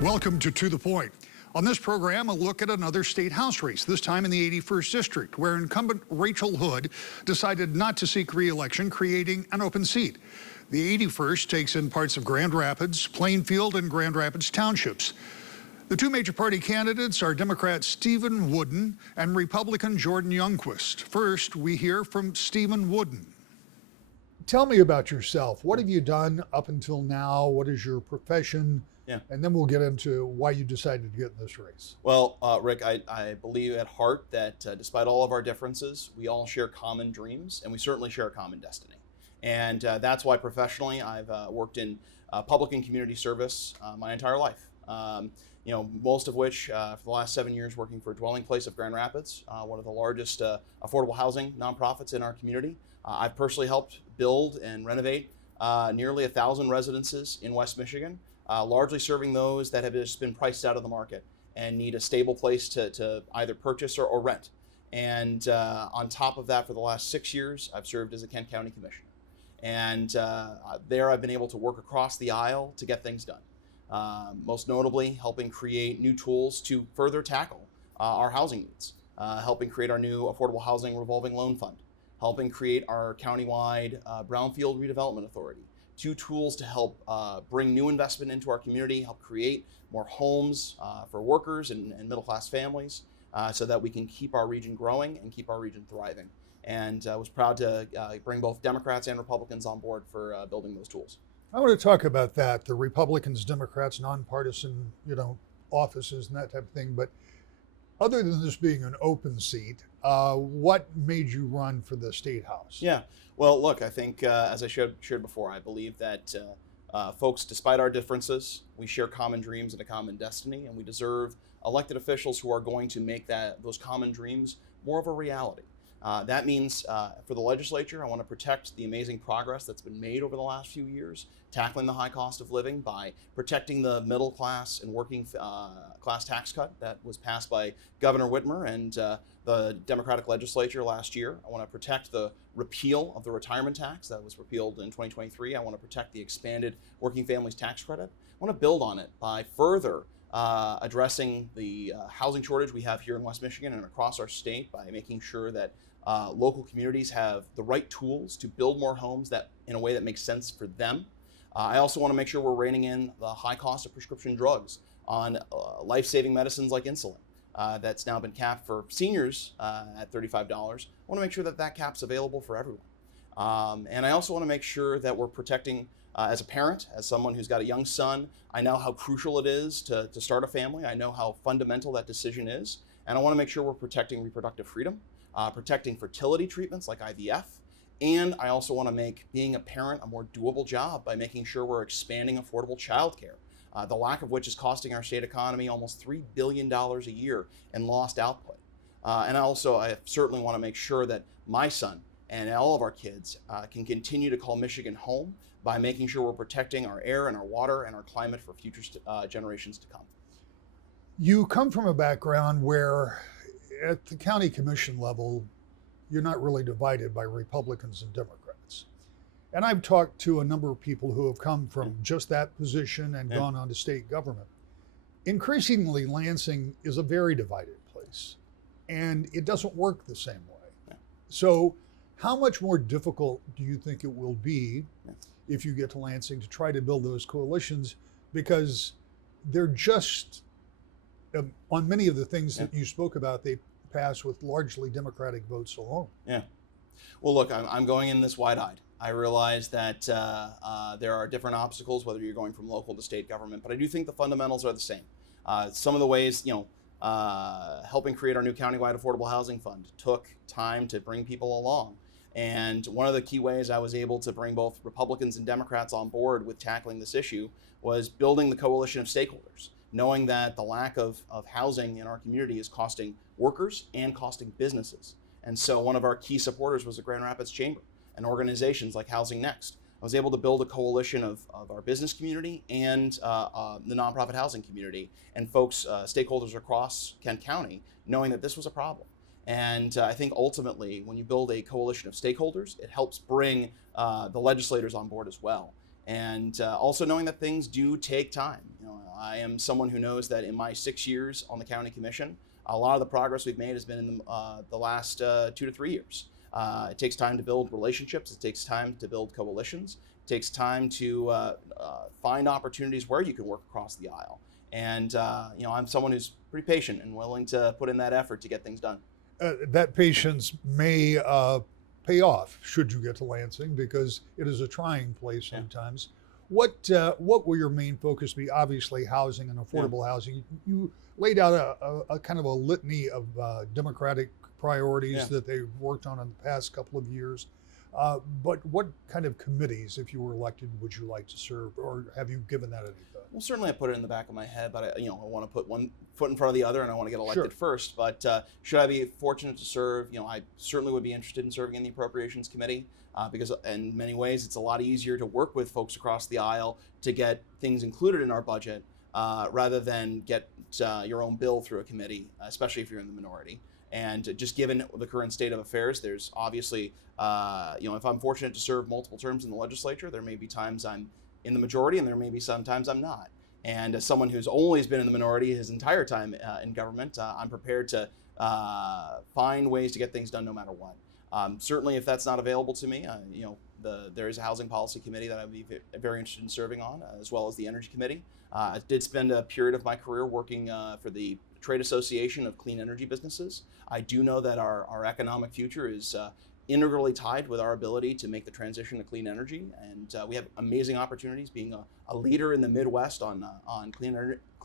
Welcome to the Point. On this program, a look at another state house race, this time in the 81st District, where incumbent Rachel Hood decided not to seek re-election, creating an open seat. The 81st takes in parts of Grand Rapids, Plainfield, and Grand Rapids townships. The two major party candidates are Democrat Stephen Wooden and Republican Jordan Youngquist. First, we hear from Stephen Wooden. Tell me about yourself. What have you done up until now? What is your profession? And then we'll get into why you decided to get in this race. Well, Rick, I believe at heart that despite all of our differences, we all share common dreams, and we certainly share a common destiny. And that's why professionally I've worked in public and community service my entire life. Most of which for the last 7 years working for Dwelling Place of Grand Rapids, one of the largest affordable housing nonprofits in our community. I've personally helped build and renovate nearly 1,000 residences in West Michigan. Largely serving those that have just been priced out of the market and need a stable place to either purchase or rent. And on top of that, for the last 6 years, I've served as a Kent County Commissioner. And there I've been able to work across the aisle to get things done. Most notably, helping create new tools to further tackle our housing needs, helping create our new Affordable Housing Revolving Loan Fund, helping create our countywide Brownfield Redevelopment Authority. Two tools to help bring new investment into our community, help create more homes for workers and middle-class families so that we can keep our region growing and keep our region thriving. And I was proud to bring both Democrats and Republicans on board for building those tools. I want to talk about that, the Republicans, Democrats, nonpartisan, offices and that type of thing. But other than this being an open seat, what made you run for the State House? Yeah, well, look, I think as I shared before, I believe that folks, despite our differences, we share common dreams and a common destiny, and we deserve elected officials who are going to make those common dreams more of a reality. That means for the legislature, I want to protect the amazing progress that's been made over the last few years, tackling the high cost of living by protecting the middle class and working class tax cut that was passed by Governor Whitmer and the Democratic legislature last year. I want to protect the repeal of the retirement tax that was repealed in 2023. I want to protect the expanded working families tax credit. I want to build on it by further addressing the housing shortage we have here in West Michigan and across our state by making sure that local communities have the right tools to build more homes that in a way that makes sense for them. I also want to make sure we're reining in the high cost of prescription drugs on life-saving medicines like insulin that's now been capped for seniors at $35. I want to make sure that cap's available for everyone. And I also want to make sure that we're protecting, as a parent, as someone who's got a young son, I know how crucial it is to start a family. I know how fundamental that decision is. And I want to make sure we're protecting reproductive freedom, protecting fertility treatments like IVF. And I also want to make being a parent a more doable job by making sure we're expanding affordable childcare, the lack of which is costing our state economy almost $3 billion a year in lost output. And I certainly want to make sure that my son and all of our kids can continue to call Michigan home by making sure we're protecting our air and our water and our climate for future generations to come. You come from a background where at the county commission level, you're not really divided by Republicans and Democrats. And I've talked to a number of people who have come from just that position and gone on to state government. Increasingly, Lansing is a very divided place, and it doesn't work the same way. So how much more difficult do you think it will be if you get to Lansing to try to build those coalitions? Because they're just, on many of the things that you spoke about, they pass with largely Democratic votes alone. Yeah. Well, look, I'm going in this wide-eyed. I realize that there are different obstacles, whether you're going from local to state government, but I do think the fundamentals are the same. Some of the ways, helping create our new countywide affordable housing fund took time to bring people along. And one of the key ways I was able to bring both Republicans and Democrats on board with tackling this issue was building the coalition of stakeholders, knowing that the lack of housing in our community is costing workers and costing businesses. And so one of our key supporters was the Grand Rapids Chamber and organizations like Housing Next. I was able to build a coalition of our business community and the nonprofit housing community and folks, stakeholders across Kent County, knowing that this was a problem. And I think ultimately, when you build a coalition of stakeholders, it helps bring the legislators on board as well. And also knowing that things do take time. I am someone who knows that in my 6 years on the county commission, a lot of the progress we've made has been in the last 2 to 3 years. It takes time to build relationships. It takes time to build coalitions. It takes time to find opportunities where you can work across the aisle. And I'm someone who's pretty patient and willing to put in that effort to get things done. That patience may pay off should you get to Lansing, because it is a trying place sometimes. Yeah. What will your main focus be? Obviously, housing and affordable housing. You laid out a kind of a litany of Democratic priorities that they've worked on in the past couple of years. But what kind of committees, if you were elected, would you like to serve, or have you given that any thought? Well, certainly I put it in the back of my head, but I want to put one foot in front of the other, and I want to get elected first. But should I be fortunate to serve, I certainly would be interested in serving in the Appropriations Committee, because in many ways it's a lot easier to work with folks across the aisle to get things included in our budget rather than get your own bill through a committee, especially if you're in the minority. And just given the current state of affairs, there's obviously, if I'm fortunate to serve multiple terms in the legislature, there may be times I'm in the majority and there may be sometimes I'm not. And as someone who's always been in the minority his entire time in government, I'm prepared to find ways to get things done no matter what. Certainly, if that's not available to me, there is a housing policy committee that I'd be very interested in serving on, as well as the energy committee. I did spend a period of my career working for the Trade Association of Clean Energy Businesses. I do know that our economic future is integrally tied with our ability to make the transition to clean energy, and we have amazing opportunities being a leader in the Midwest on clean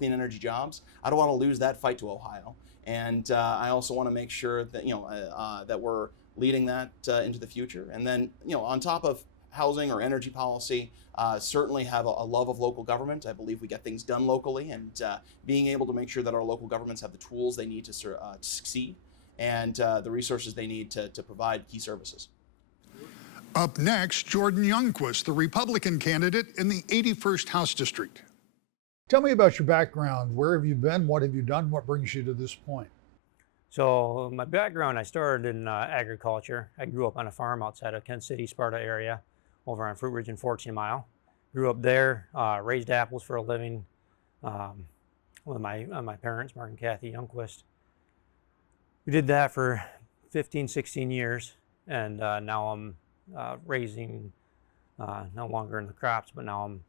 energy jobs. I don't want to lose that fight to Ohio, and I also want to make sure that that we're leading that into the future. And then on top of housing or energy policy, certainly have a love of local government. I believe we get things done locally, and being able to make sure that our local governments have the tools they need to succeed, and the resources they need to provide key services. Up next, Jordan Youngquist, the Republican candidate in the 81st House District. Tell me about your background. Where have you been? What have you done? What brings you to this point? So my background, I started in agriculture. I grew up on a farm outside of Kent City, Sparta area, over on Fruit Ridge and 14 Mile. Grew up there, raised apples for a living with my parents, Mark and Kathy Youngquist. We did that for 15, 16 years, and now I'm raising, no longer in the crops, but now I'm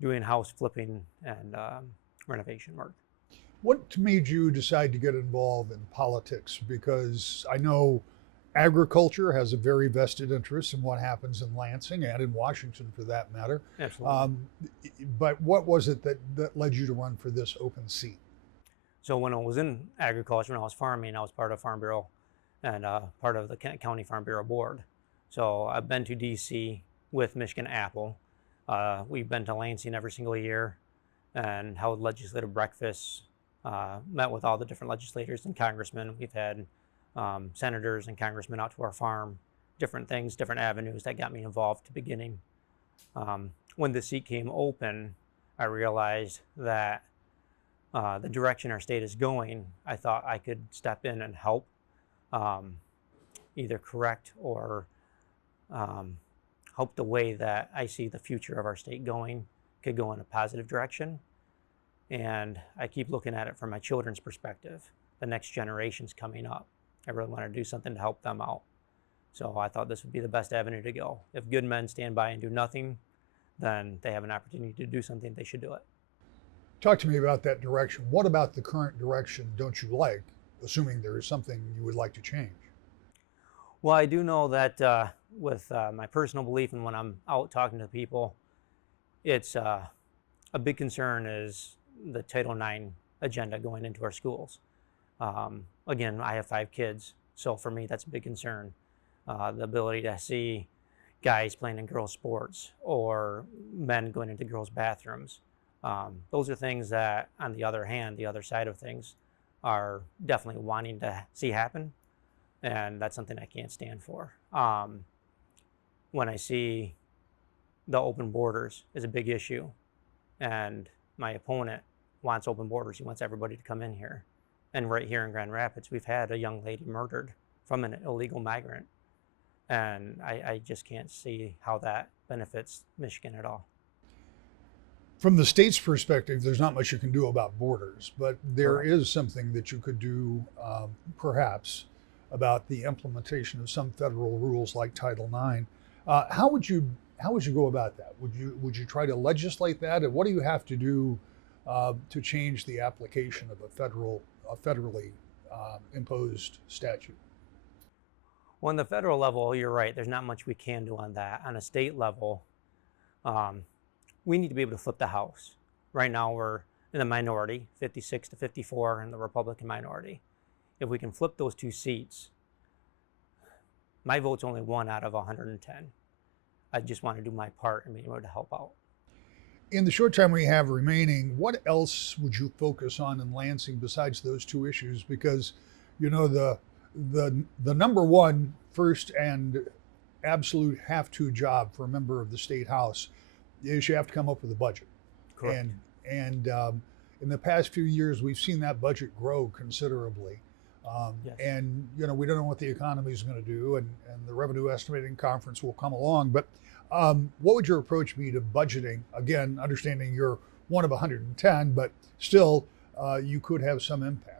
doing house flipping and renovation work. What made you decide to get involved in politics? Because I know agriculture has a very vested interest in what happens in Lansing and in Washington, for that matter. Absolutely. But what was it that led you to run for this open seat? So when I was in agriculture, when I was farming, I was part of Farm Bureau and part of the County Farm Bureau Board. So I've been to DC with Michigan Apple. We've been to Lansing every single year and held legislative breakfasts, met with all the different legislators and congressmen. We've had senators and congressmen out to our farm, different things, different avenues that got me involved to beginning. When the seat came open, I realized that the direction our state is going, I thought I could step in and help either correct or hope the way that I see the future of our state going could go in a positive direction. And I keep looking at it from my children's perspective. The next generation's coming up. I really want to do something to help them out. So I thought this would be the best avenue to go. If good men stand by and do nothing, then they have an opportunity to do something, they should do it. Talk to me about that direction. What about the current direction don't you like, assuming there is something you would like to change? Well, I do know that with my personal belief and when I'm out talking to people, it's a big concern is the Title IX agenda going into our schools. Again, I have 5 kids, so for me that's a big concern. The ability to see guys playing in girls' sports or men going into girls' bathrooms. Those are things that, on the other hand, the other side of things, are definitely wanting to see happen, and that's something I can't stand for. When I see the open borders is a big issue, and my opponent wants open borders. He wants everybody to come in here. And right here in Grand Rapids, we've had a young lady murdered from an illegal migrant. And I just can't see how that benefits Michigan at all. From the state's perspective, there's not much you can do about borders, but there Correct. is something that you could do, perhaps, about the implementation of some federal rules like Title IX. How would you go about that? Would you try to legislate that, and what do you have to do to change the application of a federally imposed statute? Well, on the federal level, you're right. There's not much we can do on that. On a state level, we need to be able to flip the House. Right now, we're in the minority, 56 to 54 in the Republican minority. If we can flip those two seats, my vote's only 1 out of 110. I just want to do my part and be able to help out. In the short time we have remaining, what else would you focus on in Lansing besides those two issues? Because, you know, the number one, first and absolute have-to job for a member of the state house is you have to come up with a budget. Correct. And in the past few years, we've seen that budget grow considerably. Yes. And, you know, we don't know what the economy is going to do, and the revenue estimating conference will come along. But what would your approach be to budgeting? Again, understanding you're 1 of 110, but still, you could have some impact.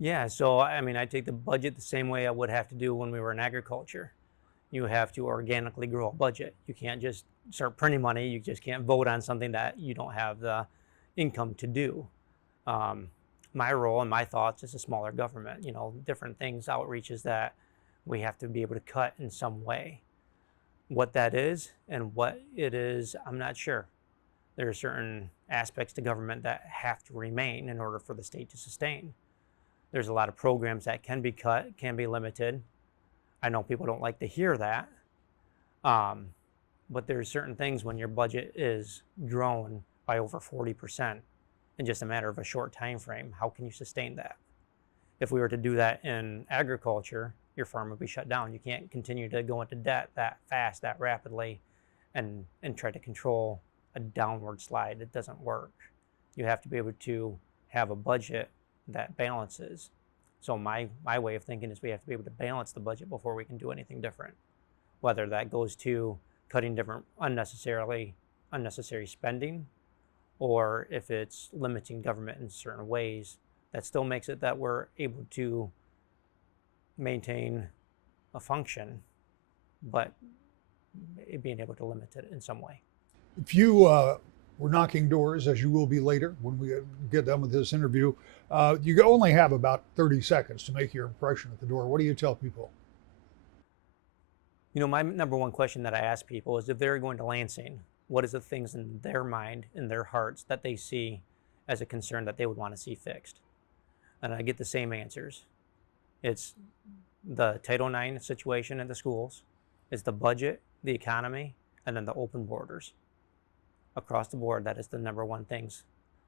Yeah, so I mean, I take the budget the same way I would have to do when we were in agriculture. You have to organically grow a budget. You can't just start printing money. You just can't vote on something that you don't have the income to do. My role and my thoughts is a smaller government, you know, different things, outreaches that we have to be able to cut in some way. What that is and what it is, I'm not sure. There are certain aspects to government that have to remain in order for the state to sustain. There's a lot of programs that can be cut, can be limited. I know people don't like to hear that, but there's certain things when your budget is grown by over 40% in just a matter of a short time frame, how can you sustain that? If we were to do that in agriculture, your farm would be shut down. You can't continue to go into debt that fast, that rapidly, and try to control a downward slide. It doesn't work. You have to be able to have a budget that balances. So my way of thinking is we have to be able to balance the budget before we can do anything different. Whether that goes to cutting different unnecessary spending, or if it's limiting government in certain ways, that still makes it that we're able to maintain a function, but being able to limit it in some way. If you were knocking doors, as you will be later when we get done with this interview, you only have about 30 seconds to make your impression at the door. What do you tell people? You know, my number one question that I ask people is if they're going to Lansing, what is the things in their mind, in their hearts, that they see as a concern that they would want to see fixed? And I get the same answers. It's the Title IX situation in the schools, it's the budget, the economy, and then the open borders. Across the board, that is the number one things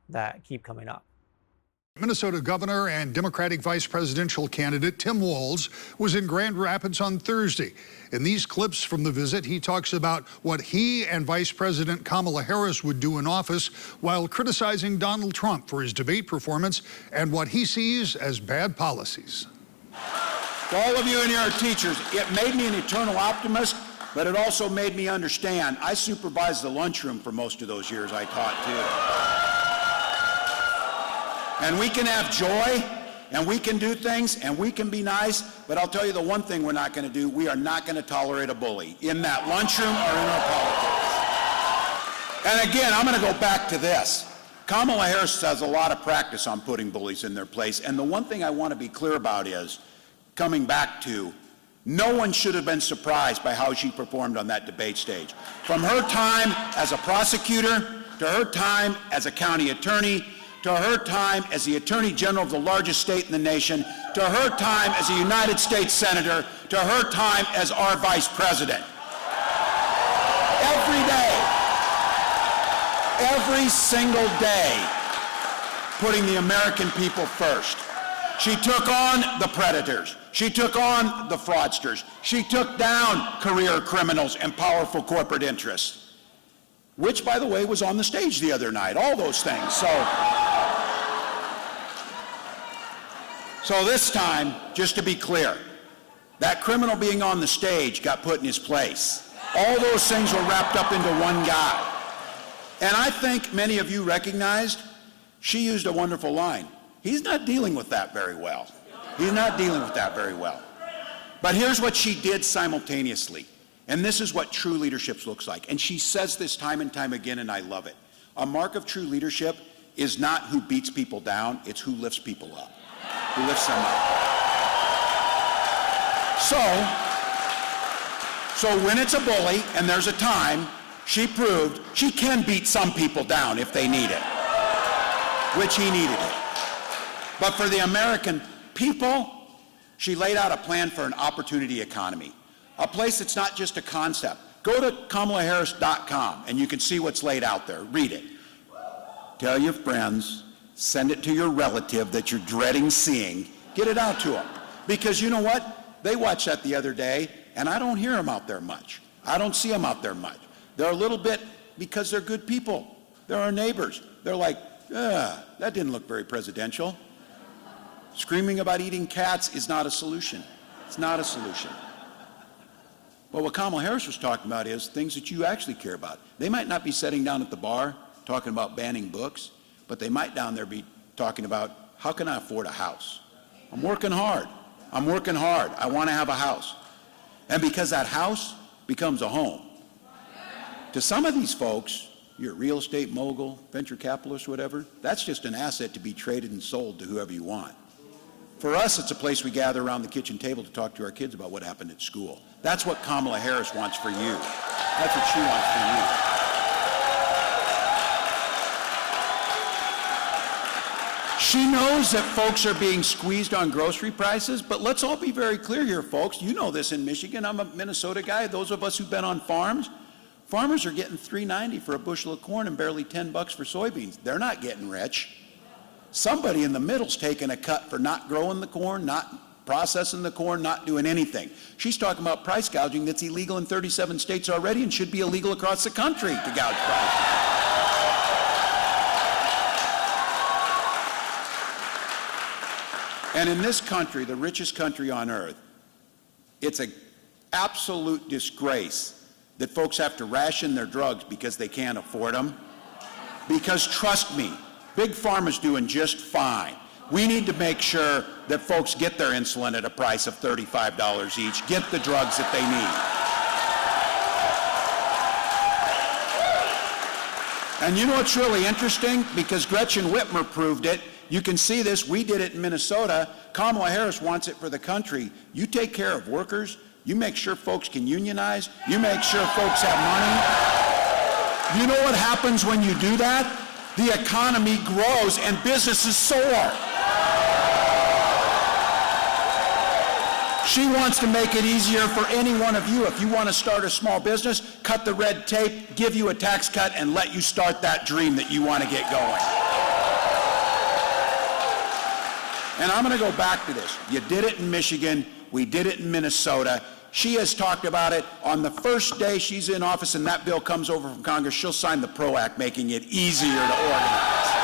that keep coming up. Minnesota Governor and Democratic Vice Presidential candidate Tim Walz was in Grand Rapids on Thursday. In these clips from the visit, he talks about what he and Vice President Kamala Harris would do in office while criticizing Donald Trump for his debate performance and what he sees as bad policies. To all of you in here are teachers. It made me an eternal optimist, but it also made me understand. I supervised the lunchroom for most of those years I taught too. And we can have joy, and we can do things, and we can be nice, but I'll tell you the one thing we're not going to do, we are not going to tolerate a bully in that lunchroom or in our politics. And again, I'm going to go back to this. Kamala Harris has a lot of practice on putting bullies in their place, and the one thing I want to be clear about is, coming back to, no one should have been surprised by how she performed on that debate stage. From her time as a prosecutor, to her time as a county attorney, to her time as the Attorney General of the largest state in the nation, to her time as a United States Senator, to her time as our Vice President. Every day, every single day, putting the American people first. She took on the predators. She took on the fraudsters. She took down career criminals and powerful corporate interests, which, by the way, was on the stage the other night, all those things. So this time, just to be clear, that criminal being on the stage got put in his place. All those things were wrapped up into one guy. And I think many of you recognized she used a wonderful line. He's not dealing with that very well. He's not dealing with that very well. But here's what she did simultaneously. And this is what true leadership looks like. And she says this time and time again, and I love it. A mark of true leadership is not who beats people down, it's who lifts people up. Who lifts them up. So when it's a bully and there's a time, she proved she can beat some people down if they need it, which he needed it. But for the American people, she laid out a plan for an opportunity economy, a place that's not just a concept. Go to KamalaHarris.com and you can see what's laid out there. Read it. Tell your friends, send it to your relative that you're dreading seeing, get it out to them. Because you know what? They watched that the other day, and I don't hear them out there much. I don't see them out there much. They're a little bit, because they're good people. They're our neighbors. They're like, that didn't look very presidential. Screaming about eating cats is not a solution. It's not a solution. But what Kamala Harris was talking about is things that you actually care about. They might not be sitting down at the bar talking about banning books, but they might down there be talking about, how can I afford a house? I'm working hard. I'm working hard. I want to have a house. And because that house becomes a home. To some of these folks, you're a real estate mogul, venture capitalist, whatever, that's just an asset to be traded and sold to whoever you want. For us, it's a place we gather around the kitchen table to talk to our kids about what happened at school. That's what Kamala Harris wants for you. That's what she wants for you. She knows that folks are being squeezed on grocery prices, but let's all be very clear here, folks. You know this in Michigan. I'm a Minnesota guy. Those of us who've been on farms, farmers are getting $3.90 for a bushel of corn and barely $10 for soybeans. They're not getting rich. Somebody in the middle's taking a cut for not growing the corn, not processing the corn, not doing anything. She's talking about price gouging that's illegal in 37 states already and should be illegal across the country to gouge prices. And in this country, the richest country on earth, it's an absolute disgrace that folks have to ration their drugs because they can't afford them. Because trust me, Big Pharma's doing just fine. We need to make sure that folks get their insulin at a price of $35 each, get the drugs that they need. And you know what's really interesting? Because Gretchen Whitmer proved it. You can see this. We did it in Minnesota. Kamala Harris wants it for the country. You take care of workers. You make sure folks can unionize. You make sure folks have money. You know what happens when you do that? The economy grows and businesses soar. She wants to make it easier for any one of you. If you want to start a small business, cut the red tape, give you a tax cut, and let you start that dream that you want to get going. And I'm going to go back to this. You did it in Michigan. We did it in Minnesota. She has talked about it. On the first day she's in office and that bill comes over from Congress, she'll sign the PRO Act, making it easier to organize.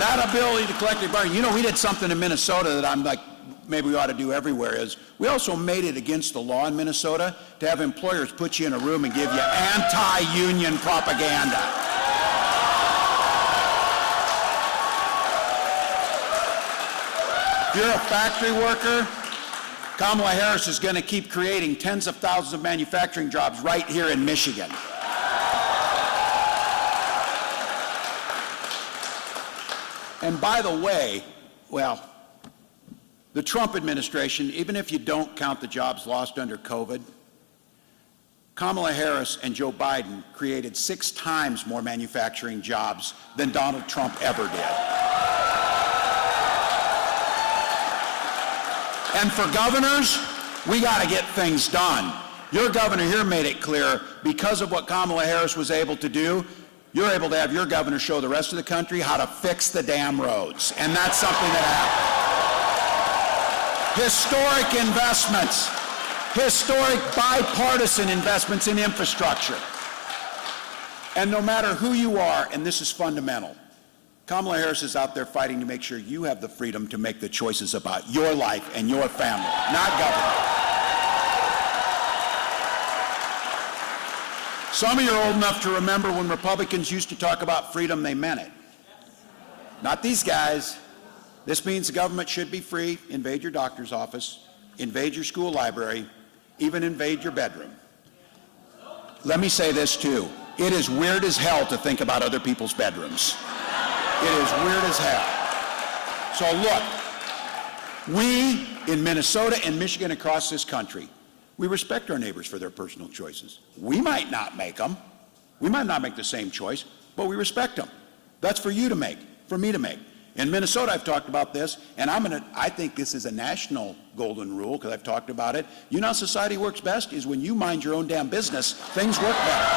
That ability to collectively bargain. You know, we did something in Minnesota that I'm like, maybe we ought to do everywhere, is we also made it against the law in Minnesota to have employers put you in a room and give you anti-union propaganda. If you're a factory worker, Kamala Harris is going to keep creating tens of thousands of manufacturing jobs right here in Michigan. And by the way, well, the Trump administration, even if you don't count the jobs lost under COVID, Kamala Harris and Joe Biden created 6 times more manufacturing jobs than Donald Trump ever did. And for governors, we got to get things done. Your governor here made it clear, because of what Kamala Harris was able to do, you're able to have your governor show the rest of the country how to fix the damn roads. And that's something that happened. Historic investments, historic bipartisan investments in infrastructure. And no matter who you are, and this is fundamental, Kamala Harris is out there fighting to make sure you have the freedom to make the choices about your life and your family, not government. Some of you are old enough to remember when Republicans used to talk about freedom, they meant it. Not these guys. This means the government should be free, invade your doctor's office, invade your school library, even invade your bedroom. Let me say this too. It is weird as hell to think about other people's bedrooms. It is weird as hell. So look, we in Minnesota and Michigan across this country, we respect our neighbors for their personal choices. We might not make them. We might not make the same choice, but we respect them. That's for you to make, for me to make. In Minnesota, I've talked about this, and I think this is a national golden rule because I've talked about it. You know how society works best is when you mind your own damn business, things work better.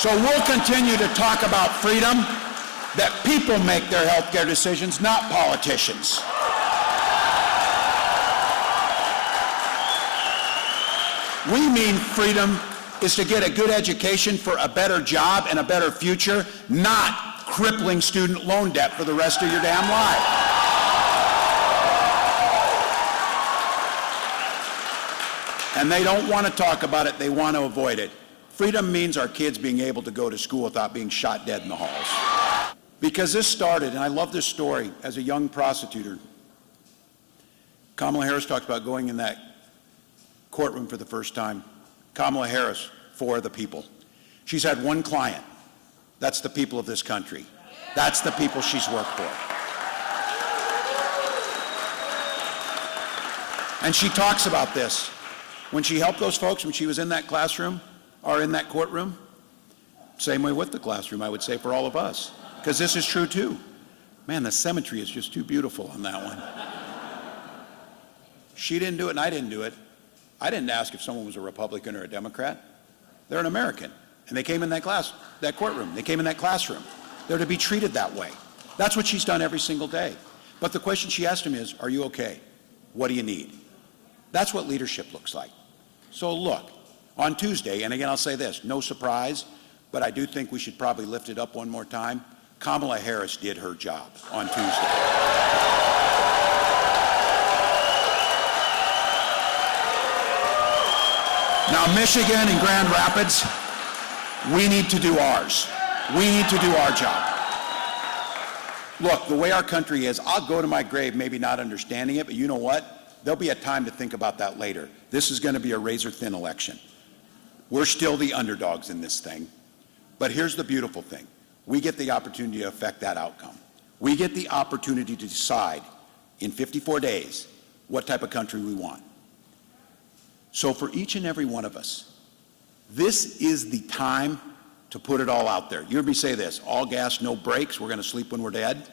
So we'll continue to talk about freedom, that people make their health care decisions, not politicians. We mean freedom is to get a good education for a better job and a better future, not crippling student loan debt for the rest of your damn life. And they don't want to talk about it, they want to avoid it. Freedom means our kids being able to go to school without being shot dead in the halls. Because this started, and I love this story, as a young prosecutor. Kamala Harris talked about going in that courtroom for the first time. Kamala Harris, for the people. She's had one client. That's the people of this country. That's the people she's worked for. And she talks about this. When she helped those folks, when she was in that classroom, or in that courtroom, same way with the classroom, I would say, for all of us. Because this is true too. Man, the symmetry is just too beautiful on that one. She didn't do it and I didn't do it. I didn't ask if someone was a Republican or a Democrat. They're an American. And they came in that courtroom. They came in that classroom. They're to be treated that way. That's what she's done every single day. But the question she asked him is, are you okay? What do you need? That's what leadership looks like. So look, on Tuesday, and again I'll say this, no surprise, but I do think we should probably lift it up one more time. Kamala Harris did her job on Tuesday. Now, Michigan and Grand Rapids, we need to do ours. We need to do our job. Look, the way our country is, I'll go to my grave maybe not understanding it, but you know what? There'll be a time to think about that later. This is going to be a razor-thin election. We're still the underdogs in this thing. But here's the beautiful thing. We get the opportunity to affect that outcome. We get the opportunity to decide in 54 days what type of country we want. So for each and every one of us, this is the time to put it all out there. You heard me say this, all gas, no brakes, we're going to sleep when we're dead.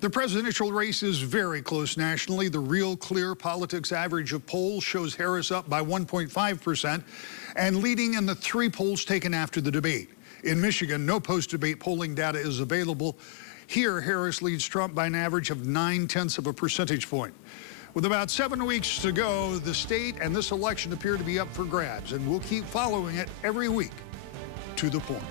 The presidential race is very close nationally. The Real Clear Politics average of polls shows Harris up by 1.5% and leading in the 3 polls taken after the debate. In Michigan, no post-debate polling data is available. Here, Harris leads Trump by an average of 0.9 of a percentage point. With about 7 weeks to go, the state and this election appear to be up for grabs, and we'll keep following it every week to the point.